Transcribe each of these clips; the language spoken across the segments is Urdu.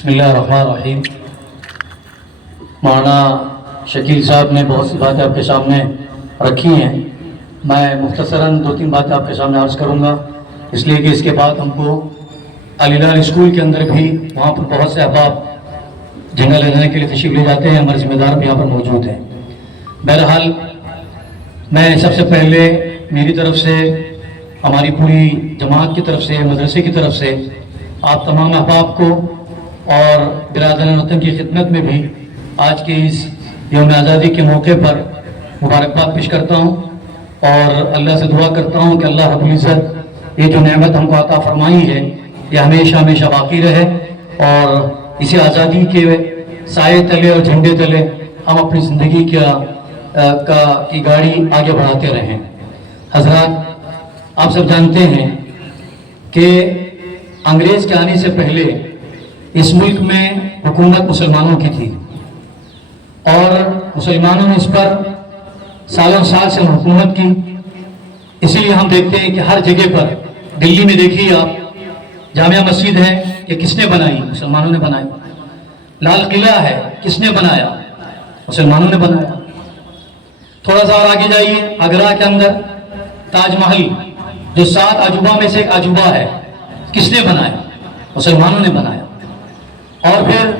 بسم اللہ الرحمن الرحیم۔ مولانا شکیل صاحب نے بہت سی باتیں آپ کے سامنے رکھی ہیں، میں مختصراً 2-3 باتیں آپ کے سامنے عرض کروں گا، اس لیے کہ اس کے بعد ہم کو علی لال اسکول کے اندر بھی وہاں پر بہت سے احباب جھنڈا لہرانے کے لیے تشریف لے جاتے ہیں، ہمارے ذمہ دار بھی یہاں پر موجود ہیں۔ بہرحال میں سب سے پہلے میری طرف سے، ہماری پوری جماعت کی طرف سے، مدرسے کی طرف سے آپ تمام احباب کو اور برادران وطن کی خدمت میں بھی آج کے اس یوم آزادی کے موقع پر مبارکباد پیش کرتا ہوں اور اللہ سے دعا کرتا ہوں کہ اللہ رب العزت یہ جو نعمت ہم کو عطا فرمائی ہے یہ ہمیشہ ہمیشہ باقی رہے اور اسی آزادی کے سائے تلے اور جھنڈے تلے ہم اپنی زندگی کی گاڑی آگے بڑھاتے رہیں۔ حضرات، آپ سب جانتے ہیں کہ انگریز کے آنے سے پہلے اس ملک میں حکومت مسلمانوں کی تھی اور مسلمانوں نے اس پر سالوں سال سے حکومت کی۔ اسی لیے ہم دیکھتے ہیں کہ ہر جگہ پر، دلی میں دیکھیے آپ، جامع مسجد ہے، یہ کس نے بنائی؟ مسلمانوں نے بنائی۔ لال قلعہ ہے، کس نے بنایا؟ مسلمانوں نے بنایا۔ تھوڑا سا اور آگے جائیے، آگرہ کے اندر تاج محل جو 7 عجوبہ میں سے ایک عجوبہ ہے، کس نے بنایا؟ مسلمانوں نے بنایا۔ اور پھر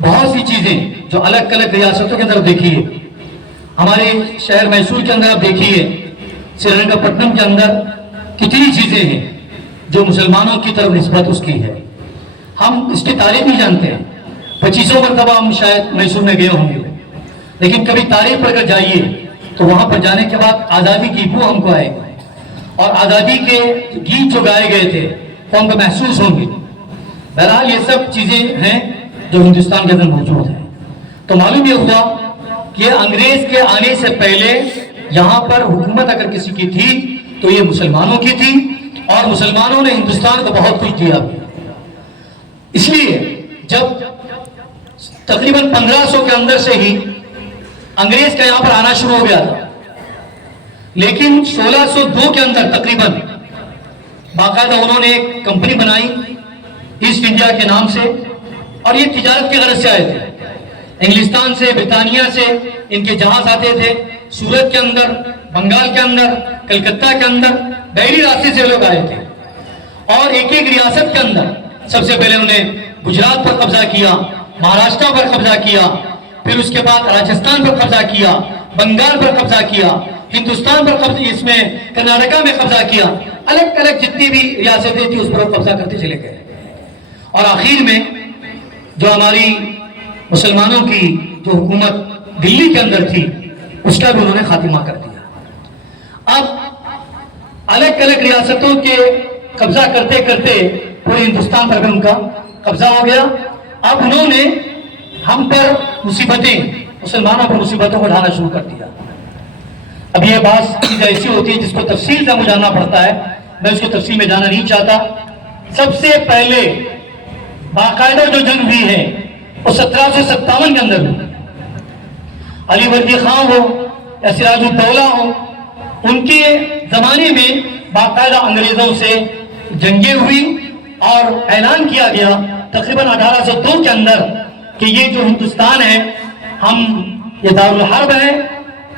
بہت سی چیزیں جو الگ الگ ریاستوں کے اندر دیکھیے، ہمارے شہر میسور کے اندر آپ دیکھیے، سری رنگا پٹنم کے اندر کتنی چیزیں ہیں جو مسلمانوں کی طرف نسبت اس کی ہے۔ ہم اس کی تاریخ نہیں جانتے ہیں، 2500 مرتبہ ہم شاید میسور میں گئے ہوں گے، لیکن کبھی تاریخ پر اگر جائیے تو وہاں پر جانے کے بعد آزادی کی بو ہم کو آئے گی اور آزادی کے گیت جو گائے گئے تھے وہ ہم کو محسوس ہوں گے۔ بہرحال یہ سب چیزیں ہیں جو ہندوستان کے اندر موجود ہیں۔ تو معلوم یہ ہوا کہ انگریز کے آنے سے پہلے یہاں پر حکومت اگر کسی کی تھی تو یہ مسلمانوں کی تھی اور مسلمانوں نے ہندوستان کو بہت کچھ دیا۔ اس لیے جب تقریباً 1500 کے اندر سے ہی انگریز کا یہاں پر آنا شروع ہو گیا تھا، لیکن 1602 کے اندر تقریباً باقاعدہ انہوں نے ایک کمپنی بنائی ایسٹ انڈیا کے نام سے، اور یہ تجارت کی غرض سے آئے تھے۔ انگلستان سے، برطانیہ سے ان کے جہاز آتے تھے، سورت کے اندر، بنگال کے اندر، کلکتہ کے اندر، بحری راستے سے لوگ آئے تھے اور ایک ایک ریاست کے اندر سب سے پہلے انہوں نے گجرات پر قبضہ کیا، مہاراشٹر پر قبضہ کیا، پھر اس کے بعد راجستھان پر قبضہ کیا، بنگال پر قبضہ کیا، ہندوستان پر قبضہ، اس میں کرناٹکا میں قبضہ کیا، الگ الگ جتنی بھی ریاستیں تھیں اس پر وہ قبضہ کرتے چلے گئے اور آخر میں جو ہماری مسلمانوں کی جو حکومت دلی کے اندر تھی اس کا بھی انہوں نے خاتمہ کر دیا۔ اب الگ الگ ریاستوں کے قبضہ کرتے کرتے پورے ہندوستان پر بھی ان کا قبضہ ہو گیا۔ اب انہوں نے ہم پر مصیبتیں، مسلمانوں پر مصیبتوں کو ڈھانا شروع کر دیا۔ اب یہ بات چیز ایسی ہوتی ہے جس کو تفصیل سے مجھے جاننا پڑتا ہے، میں اس کو تفصیل میں جانا نہیں چاہتا۔ سب سے پہلے باقاعدہ جو جنگ ہوئی ہے وہ 1757 کے اندر ہوئی۔ علی وردی خان ہو یا سراج الدولہ ہو، ان کے زمانے میں باقاعدہ انگریزوں سے جنگیں ہوئی اور اعلان کیا گیا تقریباً 1802 کے اندر کہ یہ جو ہندوستان ہے، ہم یہ دارالحرب ہے،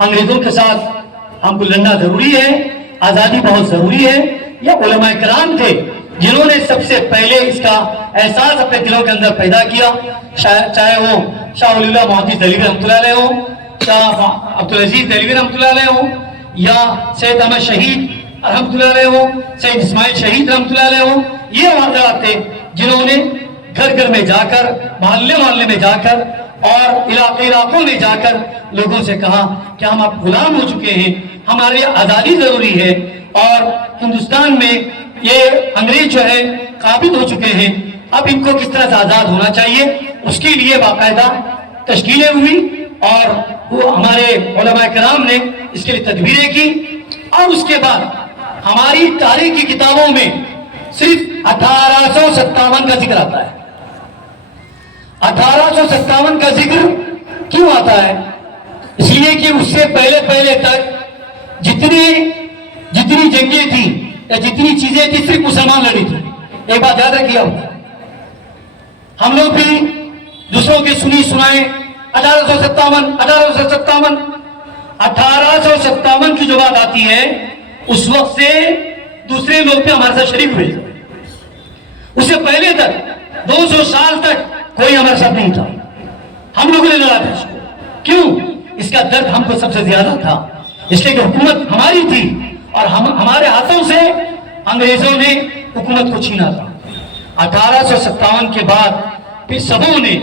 انگریزوں کے ساتھ ہم کو لڑنا ضروری ہے، آزادی بہت ضروری ہے۔ یہ علماء کرام تھے جنہوں نے سب سے پہلے اس کا احساس اپنے دلوں کے اندر پیدا کیا، چاہے وہ شاہ ولی اللہ محدث دہلوی رحمۃ اللہ علیہ ہوں، شاہ عبدالعزیز دہلوی رحمۃ اللہ علیہ ہوں، یا سید احمد شہید رحمۃ اللہ علیہ ہوں، سید اسماعیل شہید رحمۃ اللہ علیہ ہوں۔ یہ حضرات تھے جنہوں نے گھر گھر میں جا کر، محلے محلے میں جا کر اور علاقوں میں جا کر لوگوں سے کہا کہ ہم اب غلام ہو چکے ہیں، ہماری آزادی ضروری ہے اور ہندوستان میں یہ انگریز جو ہے قابض ہو چکے ہیں، اب ان کو کس طرح سے آزاد ہونا چاہیے۔ اس کے لیے باقاعدہ تشکیلیں ہوئی اور وہ ہمارے علماء کرام نے اس کے لیے تدبیریں کی، اور اس کے بعد ہماری تاریخ کی کتابوں میں صرف 1857 کا ذکر آتا ہے۔ 1857 کا ذکر کیوں آتا ہے؟ اس لیے کہ اس سے پہلے تک جتنی جنگیں تھیں یا جتنی چیزیں تھیں صرف مسلمان لڑی تھی۔ ایک بات یاد رکھیے، ہم لوگ بھی دوسروں کی سنی سنائے 1857 کی جو بات آتی ہے اس وقت سے دوسرے لوگ بھی ہمارے ساتھ شریک ہوئے. اس سے پہلے تک 200 سال تک کوئی ہمارے ساتھ نہیں تھا. ہم لوگوں نے لڑا تھا اس کو. کیوں؟ اس کا درد ہم کو سب سے زیادہ تھا، اس لیے کہ حکومت ہماری تھی اور ہمارے ہاتھوں سے انگریزوں نے حکومت کو چھینا تھا. 1857 کے بعد پھر سبوں نے،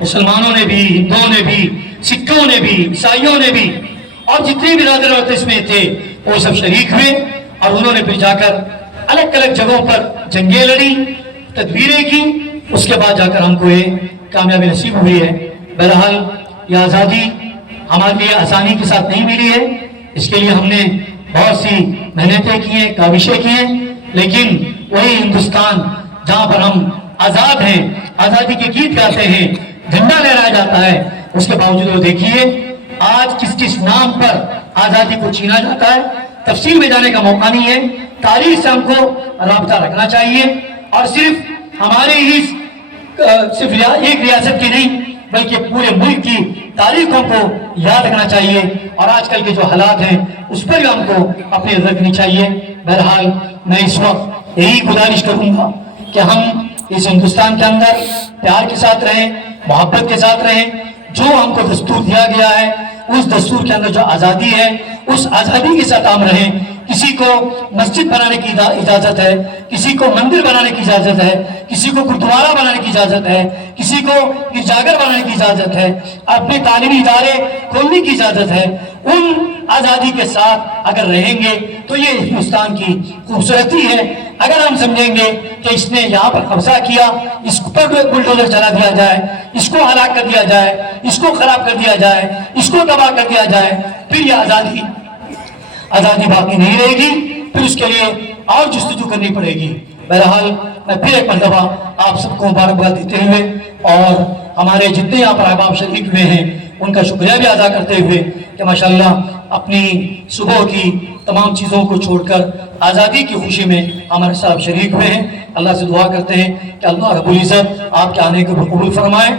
مسلمانوں نے بھی، ہندوؤں نے بھی، سکھوں نے بھی، عیسائیوں نے بھی، اور جتنے برادر اور اس میں تھے وہ سب شریک ہوئے اور انہوں نے پھر جا کر الگ الگ جگہوں پر جنگیں لڑی، تدبیریں کی. اس کے بعد جا کر ہم کو یہ کامیابی نصیب ہوئی ہے. بہرحال یہ آزادی ہمارے لیے آسانی کے ساتھ نہیں ملی ہے. اس کے لیے ہم نے بہت سی محنتیں کی ہیں، کاوشیں کی ہیں، لیکن وہی ہندوستان جہاں پر ہم آزاد ہیں، آزادی کے گیت گاتے ہیں، جھنڈا لہرایا جاتا ہے، اس کے باوجود وہ دیکھیے آج کس کس نام پر آزادی کو چھینا جاتا ہے. تفصیل میں جانے کا موقع نہیں ہے. تاریخ سے ہم کو رابطہ رکھنا چاہیے اور صرف ہمارے ہی صرف ایک ریاست کی نہیں بلکہ پورے ملک کی تاریخوں کو یاد رکھنا چاہیے اور آج کل کے جو حالات ہیں اس پر ہم کو اپنی نظر رکھنی چاہیے. بہرحال میں اس وقت یہی گزارش کروں گا کہ ہم اس ہندوستان کے اندر پیار کے ساتھ رہیں، محبت کے ساتھ رہیں. جو ہم کو دستور دیا گیا ہے اس دستور کے اندر جو آزادی ہے اس آزادی کے ساتھ ہم رہیں. کسی کو مسجد بنانے کی اجازت ہے، کسی کو مندر بنانے کی اجازت ہے، کسی کو گردوارہ بنانے کی اجازت ہے، کسی کو گرجاگھر بنانے کی اجازت ہے، اپنے تعلیمی ادارے کھولنے کی اجازت ہے. ان آزادی کے ساتھ اگر رہیں گے تو یہ ہندوستان کی خوبصورتی ہے. اگر ہم سمجھیں گے کہ اس نے یہاں پر قبضہ کیا، اس پر بلڈوزر چلا دیا جائے، اس کو ہلاک کر دیا جائے، اس کو خراب کر دیا جائے، اس کو تباہ کر دیا جائے، پھر یہ آزادی باقی نہیں رہے گی. پھر اس کے لیے اور جستجو کرنی پڑے گی. بہرحال میں پھر ایک مرتبہ آپ سب کو مبارکباد دیتے ہوئے اور ہمارے جتنے یہاں پر احباب شریک ہوئے ہیں ان کا شکریہ بھی ادا کرتے ہوئے کہ ماشاءاللہ اپنی صبح کی تمام چیزوں کو چھوڑ کر آزادی کی خوشی میں ہمارے ساتھ شریک ہوئے ہیں. اللہ سے دعا کرتے ہیں کہ اللہ رب العزت آپ کے آنے کو قبول فرمائے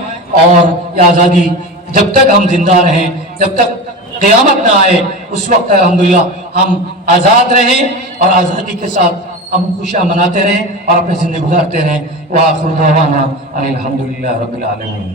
اور یہ آزادی جب تک ہم زندہ رہیں، جب تک قیامت نہ آئے اس وقت الحمدللہ ہم آزاد رہیں اور آزادی کے ساتھ ہم خوشیاں مناتے رہیں اور اپنی زندگی گزارتے رہیں. وآخر دعوانا ان الحمدللہ رب العالمین.